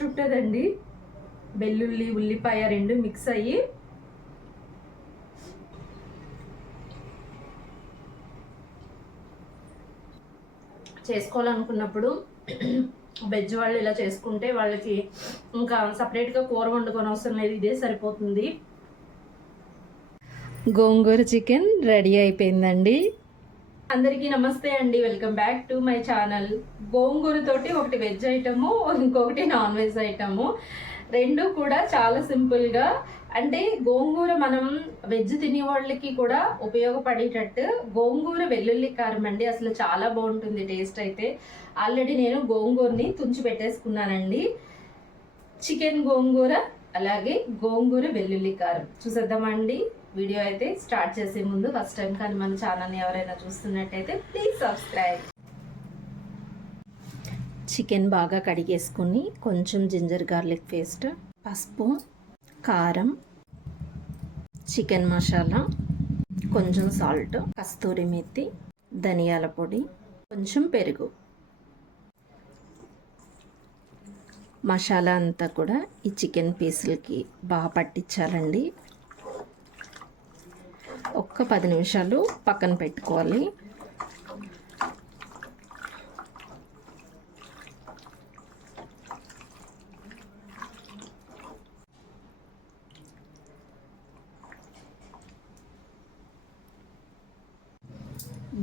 Paste ఉంటుందండి వెల్లుల్లి ఉల్లిపాయ రెండు మిక్స్ అయ్యి చేసుకోవాలనుకున్నప్పుడు వెజ్ వాళ్ళు ఇలా చేసుకుంటే వాళ్ళకి ఇంకా సపరేట్గా కూర వండుకొని అవసరం లేదు ఇదే సరిపోతుంది. గోంగూర చికెన్ రెడీ అయిపోయిందండి. అందరికీ నమస్తే అండి. Welcome back to my channel gongura తోటి ఒకటి వెజ్ ఐటము ఇంకొకటి నాన్ వెజ్ ఐటము రెండు కూడా చాలా సింపుల్గా అంటే గోంగూర మనం వెజ్ తినే వాళ్ళకి కూడా ఉపయోగపడేటట్టు గోంగూర వెల్లుల్లి కారం అండి. అసలు చాలా బాగుంటుంది టేస్ట్ అయితే. ఆల్రెడీ నేను గోంగూరని తుంచి పెట్టేసుకున్నానండి. చికెన్ గోంగూర అలాగే గోంగూర వెల్లుల్లి కారం. చూసేద్దామండి. వీడియో అయితే స్టార్ట్ చేసే ముందు ఫస్ట్ టైం కానీ మన ఛానల్ని ఎవరైనా చూస్తున్నట్టయితే ప్లీజ్ సబ్స్క్రైబ్. చికెన్ బాగా కడిగేసుకుని కొంచెం జింజర్ గార్లిక్ పేస్ట్ పసుపు కారం చికెన్ మసాలా కొంచెం సాల్ట్ కస్తూరి మెత్తి ధనియాల పొడి కొంచెం పెరుగు. మసాలా అంతా కూడా ఈ చికెన్ పీసులకి బాగా పట్టించాలండి. ఒక్క పది నిమిషాలు పక్కన పెట్టుకోవాలి.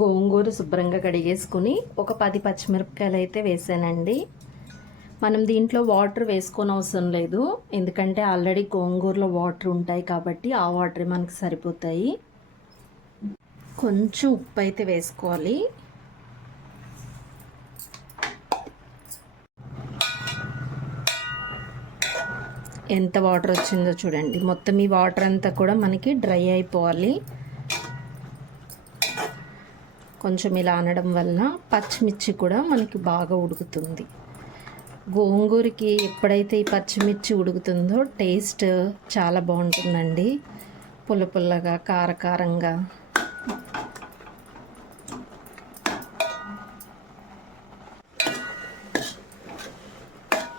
గోంగూర శుభ్రంగా కడిగేసుకుని ఒక పది పచ్చిమిరపకాయలు అయితే వేసానండి. మనం దీంట్లో వాటర్ వేసుకొని అవసరం లేదు. ఎందుకంటే ఆల్రెడీ గోంగూరలో వాటర్ ఉంటాయి కాబట్టి ఆ వాటర్ మనకి సరిపోతాయి. కొంచెం ఉప్పు అయితే వేసుకోవాలి. ఎంత వాటర్ వచ్చిందో చూడండి. మొత్తం ఈ వాటర్ అంతా కూడా మనకి డ్రై అయిపోవాలి. కొంచెం ఇలా అనడం వల్ల పచ్చిమిర్చి కూడా మనకి బాగా ఉడుకుతుంది. గోంగూరకి ఎప్పుడైతే ఈ పచ్చిమిర్చి ఉడుకుతుందో టేస్ట్ చాలా బాగుంటుందండి. పుల్ల పుల్లగా కారకారంగా.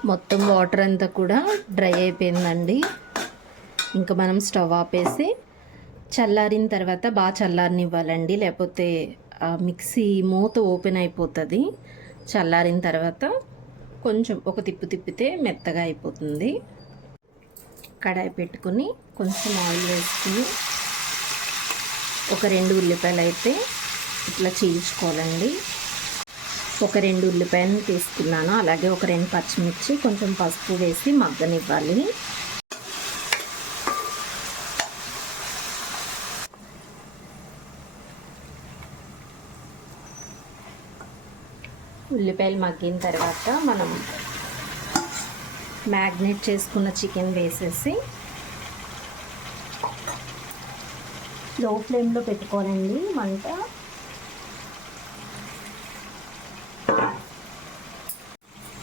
మొత్తం వాటర్ అంతా కూడా డ్రై అయిపోయిందండి. ఇంకా మనం స్టవ్ ఆపేసి చల్లారిన తర్వాత బాగా చల్లారనివ్వాలండి. లేకపోతే ఆ మిక్సీ మూత ఓపెన్ అయిపోతుంది. చల్లారిన తర్వాత కొంచెం ఒక తిప్పు తిప్పితే మెత్తగా అయిపోతుంది. కడాయి పెట్టుకుని కొంచెం ఆయిల్ వేసుకుని ఒక రెండు ఉల్లిపాయలు అయితే ఇట్లా చీల్చుకోవాలండి ఒక రెండు ఉల్లిపాయలు తీసుకున్నాను. అలాగే ఒక రెండు పచ్చిమిర్చి కొంచెం పసుపు వేసి మగ్గనివ్వాలి. ఉల్లిపాయలు మగ్గిన తర్వాత మనం మ్యాగ్నేట్ చేసుకున్న చికెన్ వేసేసి లో ఫ్లేమ్లో పెట్టుకోనండి మంట.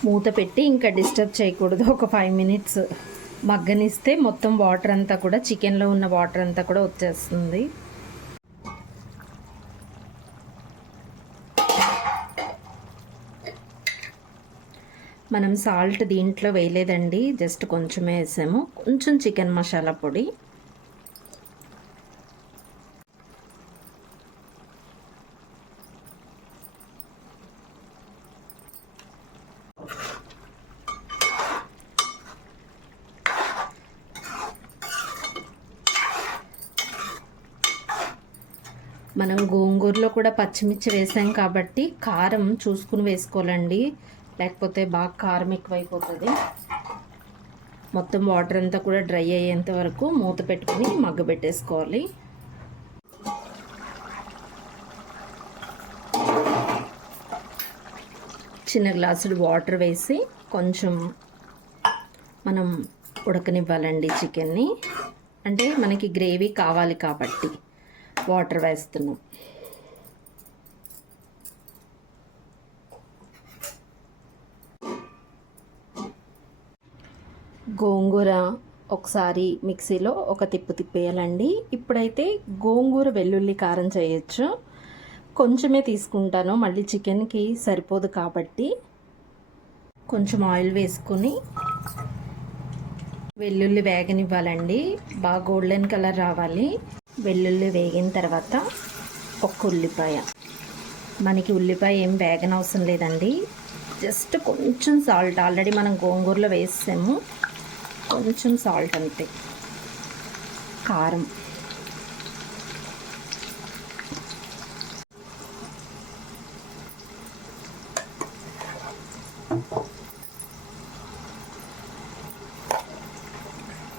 మూత పెట్టి ఇంకా డిస్టర్బ్ చేయకూడదు ఒక ఫైవ్ మినిట్స్ మగ్గనిస్తే మొత్తం వాటర్ అంతా కూడా చికెన్లో ఉన్న వాటర్ అంతా కూడా వచ్చేస్తుంది. మనం సాల్ట్ దీంట్లో వేయలేదండి జస్ట్ కొంచెమే వేసాము. కొంచెం చికెన్ మసాలా పొడి. మనం గోంగూరలో కూడా పచ్చిమిర్చి వేసాం కాబట్టి కారం చూసుకుని వేసుకోవాలండి. లేకపోతే బాగా కారం ఎక్కువైపోతుంది. మొత్తం వాటర్ అంతా కూడా డ్రై అయ్యేంత వరకు మూత పెట్టుకుని మగ్గ పెట్టేసుకోవాలి. చిన్న గ్లాసులు వాటర్ వేసి కొంచెం మనం ఉడకనివ్వాలండి చికెన్ని. అంటే మనకి గ్రేవీ కావాలి కాబట్టి వాటర్ వేస్తున్నాం. గోంగూర ఒకసారి మిక్సీలో ఒక తిప్పు తిప్పేయాలండి. ఇప్పుడైతే గోంగూర వెల్లుల్లి కారం చేయొచ్చు. కొంచెమే తీసుకుంటాను. మళ్ళీ చికెన్కి సరిపోదు కాబట్టి కొంచెం ఆయిల్ వేసుకొని వెల్లుల్లి వేగనివ్వాలండి. బాగా గోల్డెన్ కలర్ రావాలి. వెల్లుల్లి వేగిన తర్వాత ఒక్క ఉల్లిపాయ. మనకి ఉల్లిపాయ ఏం వేగన అవసరం లేదండి. జస్ట్ కొంచెం సాల్ట్. ఆల్రెడీ మనం గోంగూరలో వేసాము కొంచెం సాల్ట్ అంతే. కారం.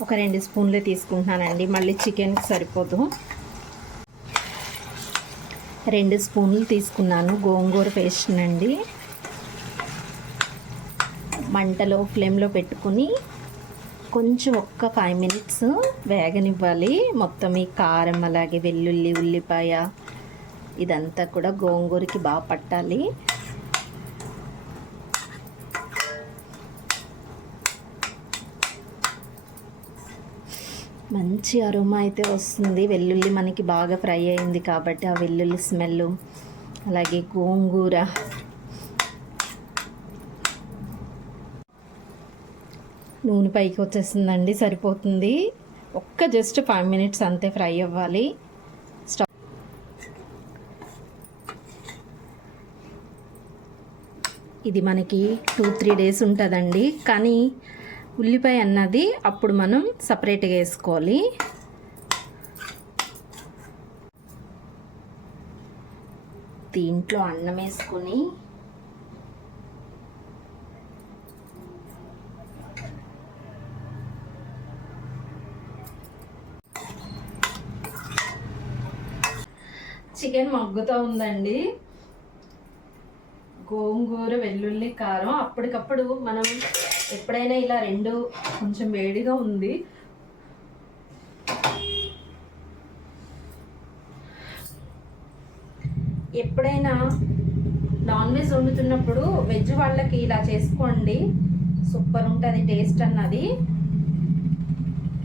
ఒక రెండు స్పూన్లు తీసుకుంటున్నానండి. మళ్ళీ చికెన్కి సరిపోదు. రెండు స్పూన్లు తీసుకున్నాను. గోంగూర పేస్ట్ అండి మంటలో ఫ్లేమ్లో పెట్టుకుని కొంచెం ఒక్క ఫైవ్ మినిట్స్ వేగనివ్వాలి. మొత్తం ఈ కారం అలాగే వెల్లుల్లి ఉల్లిపాయ ఇదంతా కూడా గోంగూరకి బాగా పట్టాలి. మంచి అరుమ అయితే వస్తుంది. వెల్లుల్లి మనకి బాగా ఫ్రై అయింది కాబట్టి ఆ వెల్లుల్లి స్మెల్ అలాగే గోంగూర నూనె పైకి వచ్చేసిందండి సరిపోతుంది. ఒక్క జస్ట్ ఫైవ్ మినిట్స్ అంతే ఫ్రై అవ్వాలి. స్టవ్ ఇది మనకి టూ త్రీ డేస్ ఉంటుందండి. కానీ ఉల్లిపాయ అన్నది అప్పుడు మనం సపరేట్గా వేసుకోవాలి. దీంట్లో అన్నం వేసుకొని చికెన్ మగ్గుతూ ఉందండి. గోంగూర వెల్లుల్లి కారం. అప్పటికప్పుడు మనం ఎప్పుడైనా ఇలా రెండు కొంచెం వేడిగా ఉంది. ఎప్పుడైనా నాన్ వెజ్ వండుతున్నప్పుడు వెజ్ వాళ్ళకి ఇలా చేసుకోండి. సూపర్ ఉంటుంది టేస్ట్ అన్నది.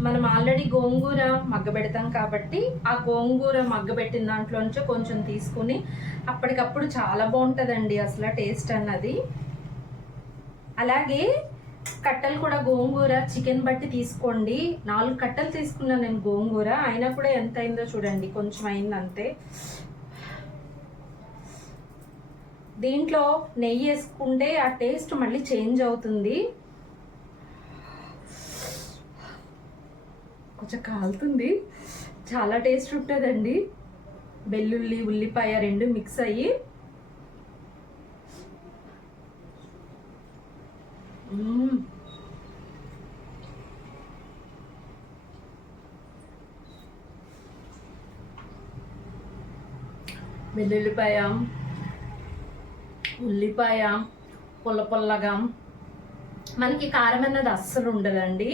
మనం ఆల్రెడీ గోంగూర మగ్గబెడతాం కాబట్టి ఆ గోంగూర మగ్గబెట్టిన దాంట్లోంచి కొంచెం తీసుకుని అప్పటికప్పుడు చాలా బాగుంటుందండి అసలు టేస్ట్ అన్నది. అలాగే కట్టలు కూడా గోంగూర చికెన్ బట్టి తీసుకోండి. నాలుగు కట్టలు తీసుకున్నాను నేను గోంగూర. అయినా కూడా ఎంత అయిందో చూడండి కొంచెం అయింది అంతే దీంట్లో నెయ్యి వేసుకుంటే ఆ టేస్ట్ మళ్ళీ చేంజ్ అవుతుంది. కొంచెం కాలుతుంది. చాలా టేస్ట్ ఉంటుందండి. వెల్లుల్లి ఉల్లిపాయ రెండు మిక్స్ అయ్యి. వెల్లుల్లిపాయ ఉల్లిపాయ పుల్ల పుల్లగా. మనకి కారం అన్నది అస్సలు ఉండదండి.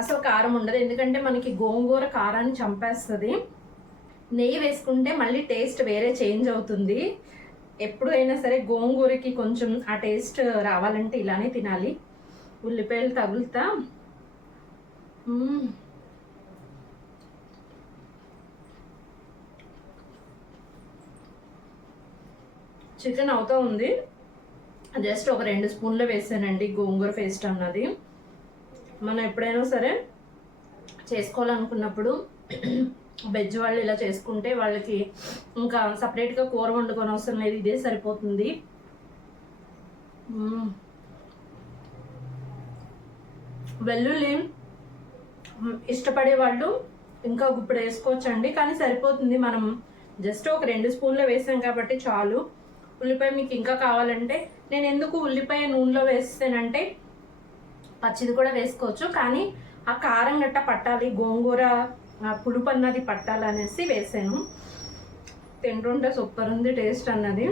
అసలు కారం ఉండదు. ఎందుకంటే మనకి గోంగూర కారాన్ని చంపేస్తుంది. నెయ్యి వేసుకుంటే మళ్ళీ టేస్ట్ వేరే చేంజ్ అవుతుంది. ఎప్పుడైనా సరే గోంగూరకి కొంచెం ఆ టేస్ట్ రావాలంటే ఇలానే తినాలి. ఉల్లిపాయలు తగులుతా. చికెన్ అవుతూ ఉంది. జస్ట్ ఒక రెండు స్పూన్లు వేసానండి గోంగూర పేస్ట్ అన్నది. మనం ఎప్పుడైనా సరే చేసుకోవాలనుకున్నప్పుడు వెజ్ వాళ్ళు ఇలా చేసుకుంటే వాళ్ళకి ఇంకా సపరేట్గా కూర వండుకొని అవసరం లేదు ఇదే సరిపోతుంది. వెల్లుల్లి ఇష్టపడే వాళ్ళు ఇంకా ఇప్పుడు వేసుకోవచ్చండి కానీ సరిపోతుంది. మనం జస్ట్ ఒక రెండు స్పూన్లు వేసాం కాబట్టి చాలు. ఉల్లిపాయ మీకు ఇంకా కావాలంటే నేను ఎందుకు ఉల్లిపాయ నూనెలో వేస్తానంటే పచ్చిది కూడా వేసుకోవచ్చు. కానీ ఆ కారం గట్ట పట్టాలి గోంగూర పులుపు అన్నది పట్టాలనేసి వేసాను. తింటుంటే సూపర్ ఉంది టేస్ట్ అన్నది.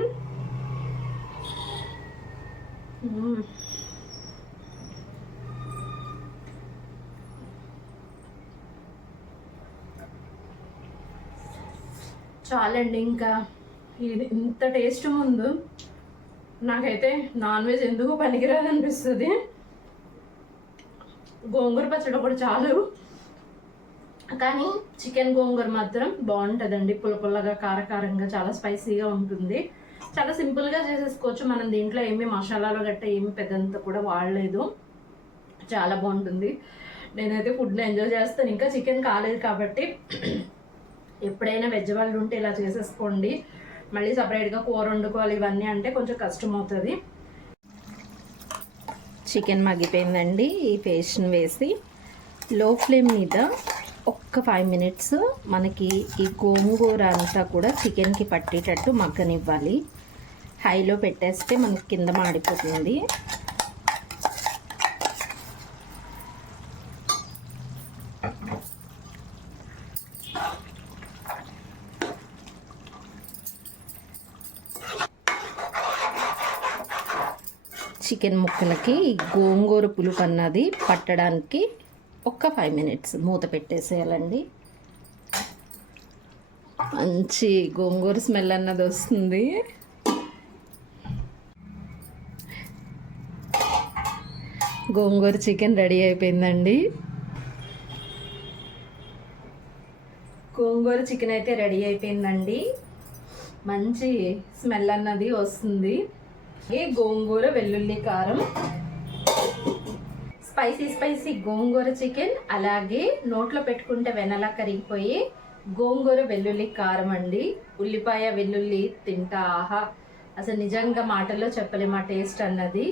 చాలండి ఇంకా. ఇది ఇంత టేస్ట్ ముందు నాకైతే నాన్ వెజ్ ఎందుకు పనికిరాదు అనిపిస్తుంది గోంగూర పచ్చడి కూడా చాలు. కానీ చికెన్ గోంగూర మాత్రం బాగుంటుందండి. పుల్ల పుల్లగా కారకారంగా చాలా స్పైసీగా ఉంటుంది. చాలా సింపుల్గా చేసేసుకోవచ్చు. మనం దీంట్లో ఏమి మసాలాలు గట్ట ఏమి పెద్దంత కూడా వాడలేదు. చాలా బాగుంటుంది. నేనైతే ఫుడ్ని ఎంజాయ్ చేస్తాను. ఇంకా చికెన్ కాలేదు కాబట్టి ఎప్పుడైనా వెజ్ వాళ్ళు ఉంటే ఇలా చేసేసుకోండి. మళ్ళీ సపరేట్గా కూర వండుకోవాలి ఇవన్నీ అంటే కొంచెం కష్టం అవుతుంది చికెన్ మగ్గిపోయిందండి. ఈ పేస్ట్ని వేసి లో ఫ్లేమ్ మీద ఒక్క ఫైవ్ మినిట్స్ మనకి ఈ గోంగూర అంతా కూడా చికెన్కి పట్టేటట్టు మగ్గనివ్వాలి. హైలో పెట్టేస్తే మనకి కింద మాడిపోతుంది. చికెన్ ముక్కలకి గోంగూర పులుపు అన్నది పట్టడానికి ఒక్క ఫైవ్ మినిట్స్ మూత పెట్టేసేయాలండి. మంచి గోంగూర స్మెల్ అన్నది వస్తుంది. గోంగూర చికెన్ రెడీ అయిపోయిందండి. గోంగూర చికెన్ అయితే రెడీ అయిపోయిందండి. మంచి స్మెల్ అన్నది వస్తుంది. గోంగూర వెల్లుల్లి కారం? స్పైసీ స్పైసీ గోంగూర చికెన్ అలాగే నోట్లో పెట్టుకుంటే వెనలా కరిగిపోయి గోంగూర వెల్లుల్లి కారం అండి. ఉల్లిపాయ వెల్లుల్లి తింటా ఆహా. అసలు నిజంగా మాటల్లో చెప్పలేము ఆ టేస్ట్ అన్నది.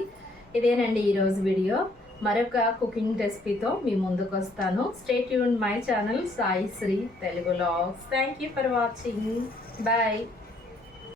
ఇదేనండి ఈరోజు వీడియో. మరొక కుకింగ్ రెసిపీతో మీ ముందుకు వస్తాను. Stay Yoon my channel Sai Sri Telugu logs thank you for watching bye